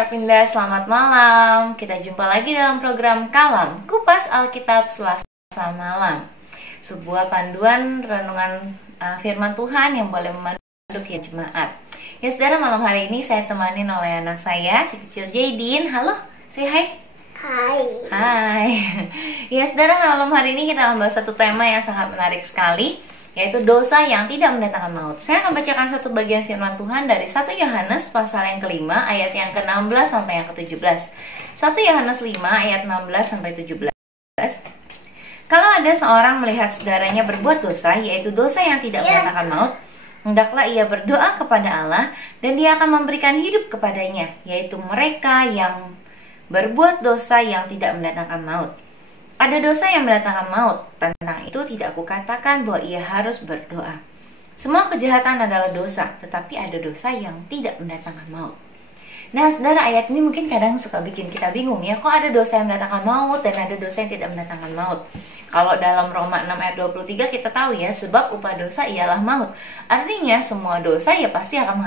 Para Pindah, selamat malam. Kita jumpa lagi dalam program Kalam, Kupas Alkitab Selasa Malam. Sebuah panduan renungan firman Tuhan yang boleh memandu kehidupan jemaat. Ya saudara, malam hari ini saya temanin oleh anak saya, si kecil Jaydin. Halo, say hi. Hai. Hai. Ya saudara, malam hari ini kita akan bahas satu tema yang sangat menarik sekali, yaitu dosa yang tidak mendatangkan maut. Saya akan bacakan satu bagian firman Tuhan dari 1 Yohanes pasal yang kelima ayat yang ke-16 sampai yang ke-17. 1 Yohanes 5 ayat 16 sampai 17. Kalau ada seorang melihat saudaranya berbuat dosa, yaitu dosa yang tidak mendatangkan maut, hendaklah ia berdoa kepada Allah dan Dia akan memberikan hidup kepadanya, yaitu mereka yang berbuat dosa yang tidak mendatangkan maut. Ada dosa yang mendatangkan maut. Tentang itu tidak aku katakan bahwa ia harus berdoa. Semua kejahatan adalah dosa, tetapi ada dosa yang tidak mendatangkan maut. Nah, saudara, ayat ini mungkin kadang suka bikin kita bingung ya. Kok ada dosa yang mendatangkan maut dan ada dosa yang tidak mendatangkan maut? Kalau dalam Roma 6 ayat 23 kita tahu ya, sebab upah dosa ialah maut. Artinya semua dosa ya pasti akan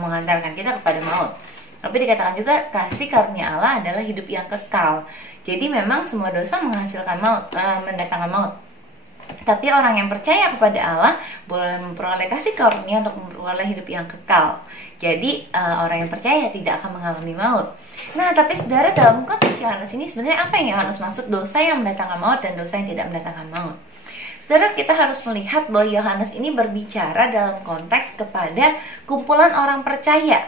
mengantarkan kita kepada maut. Tapi dikatakan juga kasih karunia Allah adalah hidup yang kekal. Jadi memang semua dosa menghasilkan maut, mendatangkan maut. Tapi orang yang percaya kepada Allah boleh memperoleh kasih karunia untuk memperoleh hidup yang kekal. Jadi orang yang percaya tidak akan mengalami maut. Nah, tapi saudara, dalam konteks Yohanes ini sebenarnya apa yang Yohanes maksud dosa yang mendatangkan maut dan dosa yang tidak mendatangkan maut? Saudara, kita harus melihat bahwa Yohanes ini berbicara dalam konteks kepada kumpulan orang percaya,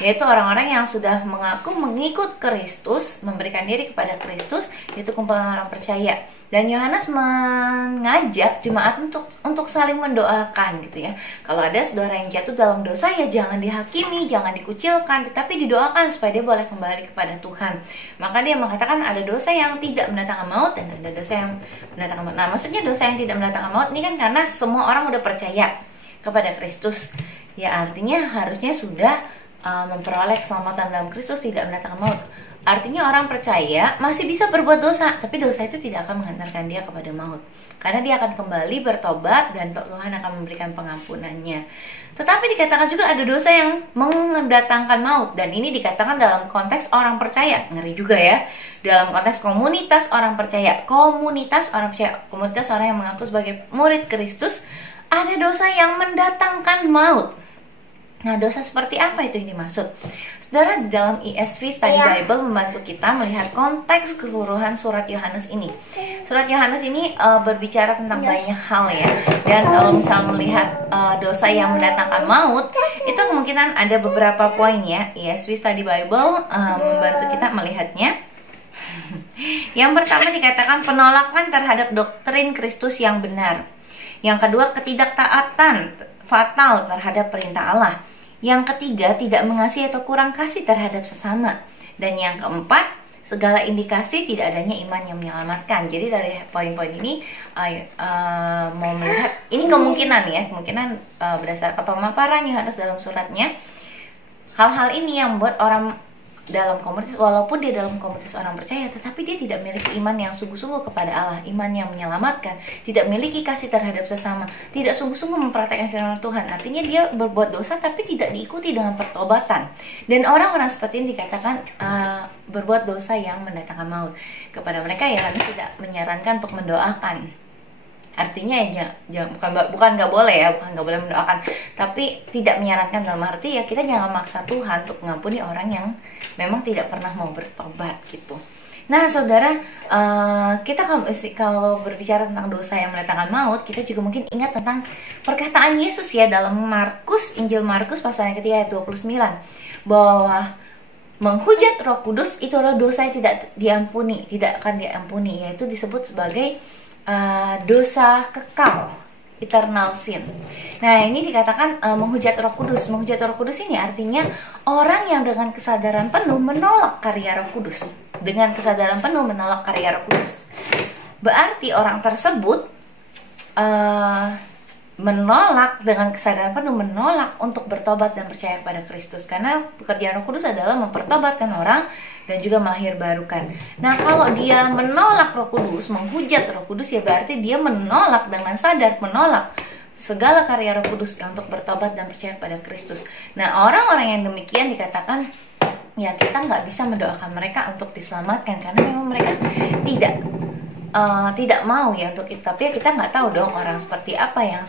yaitu orang-orang yang sudah mengaku mengikut Kristus, memberikan diri kepada Kristus, yaitu kumpulan orang percaya. Dan Yohanes mengajak jemaat untuk saling mendoakan gitu ya. Kalau ada saudara yang jatuh dalam dosa, ya jangan dihakimi, jangan dikucilkan, tetapi didoakan supaya dia boleh kembali kepada Tuhan. Maka dia mengatakan ada dosa yang tidak mendatangkan maut dan ada dosa yang mendatangkan maut. Nah, maksudnya dosa yang tidak mendatangkan maut ini kan karena semua orang udah percaya kepada Kristus. Ya artinya harusnya sudah memperoleh keselamatan dalam Kristus, tidak mendatangkan maut. Artinya orang percaya masih bisa berbuat dosa, tapi dosa itu tidak akan mengantarkan dia kepada maut, karena dia akan kembali bertobat dan Tuhan akan memberikan pengampunannya. Tetapi dikatakan juga ada dosa yang mendatangkan maut, dan ini dikatakan dalam konteks orang percaya. Ngeri juga ya, dalam konteks komunitas orang percaya, komunitas orang yang mengaku sebagai murid Kristus, ada dosa yang mendatangkan maut. Nah, dosa seperti apa itu yang dimaksud? Saudara, di dalam ESV Study Bible membantu kita melihat konteks keseluruhan surat Yohanes ini. Surat Yohanes ini berbicara tentang banyak hal ya. Dan kalau misal melihat dosa yang mendatangkan maut, itu kemungkinan ada beberapa poin ya. ESV Study Bible membantu kita melihatnya. Yang pertama dikatakan penolakan terhadap doktrin Kristus yang benar. Yang kedua, ketidaktaatan fatal terhadap perintah Allah. Yang ketiga, tidak mengasihi atau kurang kasih terhadap sesama. Dan yang keempat, segala indikasi tidak adanya iman yang menyelamatkan. Jadi dari poin-poin ini mau melihat, ini kemungkinan berdasarkan pemaparan Yohanes dalam suratnya, hal-hal ini yang membuat orang dalam komunitas, walaupun dia dalam komunitas orang percaya, tetapi dia tidak memiliki iman yang sungguh-sungguh kepada Allah, iman yang menyelamatkan, tidak memiliki kasih terhadap sesama, tidak sungguh-sungguh mempraktekkan firman Tuhan. Artinya dia berbuat dosa tapi tidak diikuti dengan pertobatan. Dan orang-orang seperti ini dikatakan berbuat dosa yang mendatangkan maut. Kepada mereka Yohanes tidak menyarankan untuk mendoakan. Artinya ya bukan nggak boleh ya, bukan nggak boleh mendoakan, tapi tidak menyarankan dalam arti ya kita jangan maksa Tuhan untuk mengampuni orang yang memang tidak pernah mau bertobat gitu. Nah, saudara, kita kalau berbicara tentang dosa yang mendatangkan maut, kita juga mungkin ingat tentang perkataan Yesus ya dalam Injil Markus pasal yang ketiga ayat 29, bahwa menghujat Roh Kudus itu adalah dosa yang tidak akan diampuni, yaitu disebut sebagai dosa kekal, eternal sin. Nah, ini dikatakan menghujat Roh Kudus. Menghujat Roh Kudus ini artinya orang yang dengan kesadaran penuh menolak karya Roh Kudus. Dengan kesadaran penuh menolak karya Roh Kudus. Berarti orang tersebut menolak dengan kesadaran penuh, menolak untuk bertobat dan percaya kepada Kristus, karena pekerjaan Roh Kudus adalah mempertobatkan orang dan juga melahirbarukan. Nah, kalau dia menolak Roh Kudus, menghujat Roh Kudus, ya berarti dia menolak dengan sadar, menolak segala karya Roh Kudus untuk bertobat dan percaya kepada Kristus. Nah, orang-orang yang demikian dikatakan ya kita nggak bisa mendoakan mereka untuk diselamatkan karena memang mereka tidak mau ya untuk itu. Tapi ya kita nggak tahu dong orang seperti apa yang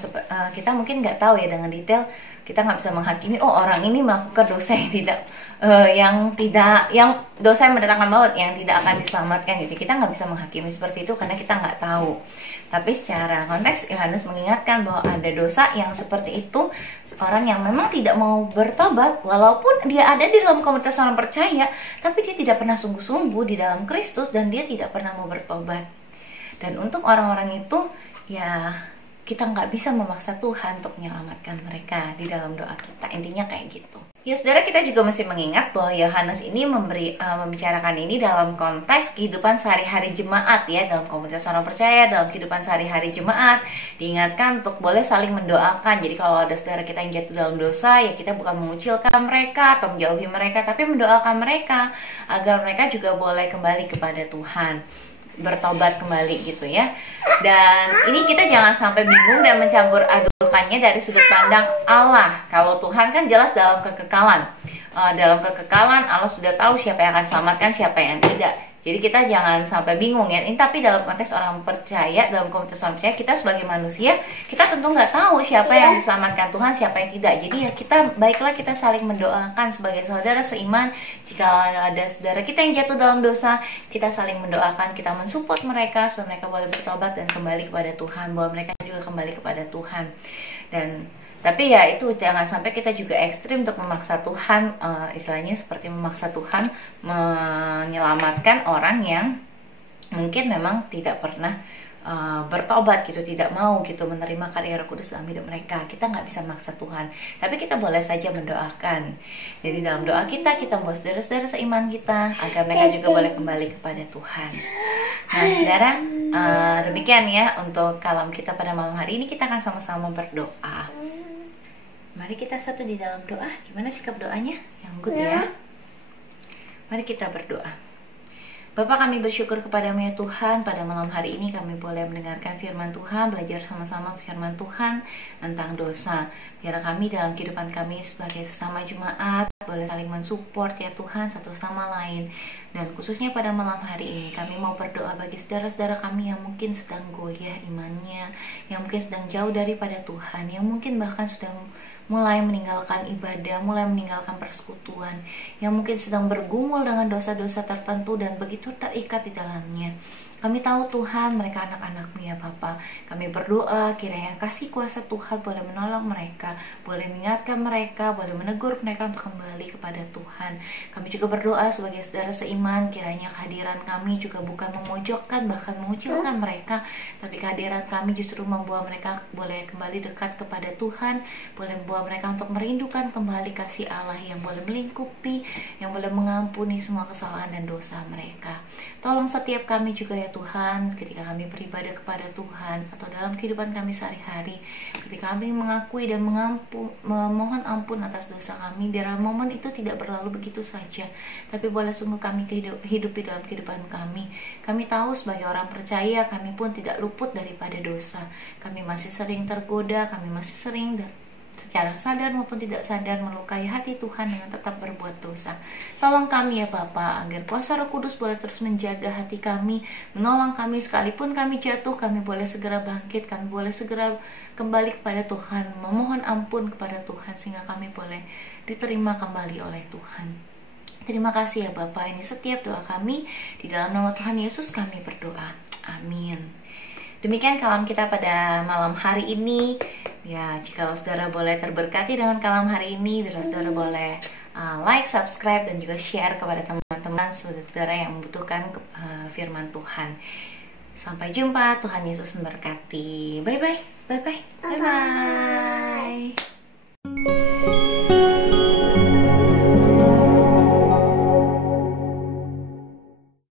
kita mungkin nggak tahu ya dengan detail. Kita nggak bisa menghakimi, oh orang ini melakukan dosa yang dosa yang mendatangkan maut, yang tidak akan diselamatkan gitu. Kita nggak bisa menghakimi seperti itu karena kita nggak tahu. Tapi secara konteks Yohanes mengingatkan bahwa ada dosa yang seperti itu, orang yang memang tidak mau bertobat, walaupun dia ada di dalam komunitas orang percaya, tapi dia tidak pernah sungguh-sungguh di dalam Kristus dan dia tidak pernah mau bertobat. Dan untuk orang-orang itu ya kita nggak bisa memaksa Tuhan untuk menyelamatkan mereka di dalam doa kita. Intinya kayak gitu. Ya saudara, kita juga mesti mengingat bahwa Yohanes ini membicarakan ini dalam konteks kehidupan sehari-hari jemaat ya, dalam komunitas orang percaya, dalam kehidupan sehari-hari jemaat. Diingatkan untuk boleh saling mendoakan. Jadi kalau ada saudara kita yang jatuh dalam dosa, ya kita bukan mengucilkan mereka atau menjauhi mereka, tapi mendoakan mereka agar mereka juga boleh kembali kepada Tuhan, bertobat kembali gitu ya. Dan ini kita jangan sampai bingung dan mencampur adukannya dari sudut pandang Allah. Kalau Tuhan kan jelas dalam kekekalan. Dalam kekekalan Allah sudah tahu siapa yang akan selamatkan, siapa yang tidak. Jadi kita jangan sampai bingung ya. Ini tapi dalam konteks orang percaya, dalam komunitas orang percaya, kita sebagai manusia, kita tentu nggak tahu siapa yang diselamatkan Tuhan, siapa yang tidak. Jadi ya baiklah kita saling mendoakan sebagai saudara seiman. Jika ada saudara kita yang jatuh dalam dosa, kita saling mendoakan, kita mensupport mereka supaya mereka boleh bertobat dan kembali kepada Tuhan, bahwa mereka juga kembali kepada Tuhan. Tapi ya itu jangan sampai kita juga ekstrim untuk memaksa Tuhan, istilahnya seperti memaksa Tuhan menyelamatkan orang yang mungkin memang tidak pernah bertobat gitu, tidak mau gitu menerima karya Roh Kudus dalam hidup mereka. Kita nggak bisa memaksa Tuhan, tapi kita boleh saja mendoakan. Jadi dalam doa kita membawa saudara-saudara seiman kita agar mereka juga boleh kembali kepada Tuhan. Nah saudara, demikian ya untuk kalam kita pada malam hari ini. Kita akan sama-sama berdoa. Mari kita satu di dalam doa. Gimana sikap doanya? Yang good ya. Mari kita berdoa. Bapa, kami bersyukur kepadamu ya Tuhan. Pada malam hari ini kami boleh mendengarkan firman Tuhan, belajar sama-sama firman Tuhan tentang dosa. Biar kami dalam kehidupan kami sebagai sesama jemaat boleh saling mensupport ya Tuhan satu sama lain. Dan khususnya pada malam hari ini kami mau berdoa bagi saudara-saudara kami yang mungkin sedang goyah imannya, yang mungkin sedang jauh daripada Tuhan, yang mungkin bahkan sudah mulai meninggalkan ibadah, mulai meninggalkan persekutuan, yang mungkin sedang bergumul dengan dosa-dosa tertentu dan begitu terikat di dalamnya. Kami tahu Tuhan, mereka anak-anak-Mu ya Bapa. Kami berdoa kiranya kasih kuasa Tuhan boleh menolong mereka, boleh mengingatkan mereka, boleh menegur mereka untuk kembali kepada Tuhan. Kami juga berdoa sebagai saudara seiman, kiranya kehadiran kami juga bukan memojokkan bahkan mengucilkan mereka, tapi kehadiran kami justru membawa mereka boleh kembali dekat kepada Tuhan, boleh membawa mereka untuk merindukan kembali kasih Allah yang boleh melingkupi, yang boleh mengampuni semua kesalahan dan dosa mereka. Tolong setiap kami juga ya Tuhan, ketika kami beribadah kepada Tuhan atau dalam kehidupan kami sehari-hari, ketika kami mengakui dan memohon ampun atas dosa kami, biar momen itu tidak berlalu begitu saja, tapi boleh sungguh kami hidupi dalam kehidupan kami. Kami tahu sebagai orang percaya, kami pun tidak luput daripada dosa. Kami masih sering tergoda, kami masih sering secara sadar maupun tidak sadar melukai hati Tuhan dengan tetap berbuat dosa. Tolong kami ya Bapa, agar kuasa Roh Kudus boleh terus menjaga hati kami, menolong kami sekalipun kami jatuh, kami boleh segera bangkit, kami boleh segera kembali kepada Tuhan, memohon ampun kepada Tuhan sehingga kami boleh diterima kembali oleh Tuhan. Terima kasih ya Bapa, ini setiap doa kami di dalam nama Tuhan Yesus kami berdoa. Amin. Demikian kalam kita pada malam hari ini. Ya, jika saudara boleh terberkati dengan kalam hari ini, biar saudara boleh like, subscribe, dan juga share kepada teman-teman saudara yang membutuhkan firman Tuhan. Sampai jumpa, Tuhan Yesus memberkati. Bye-bye, bye-bye, bye-bye.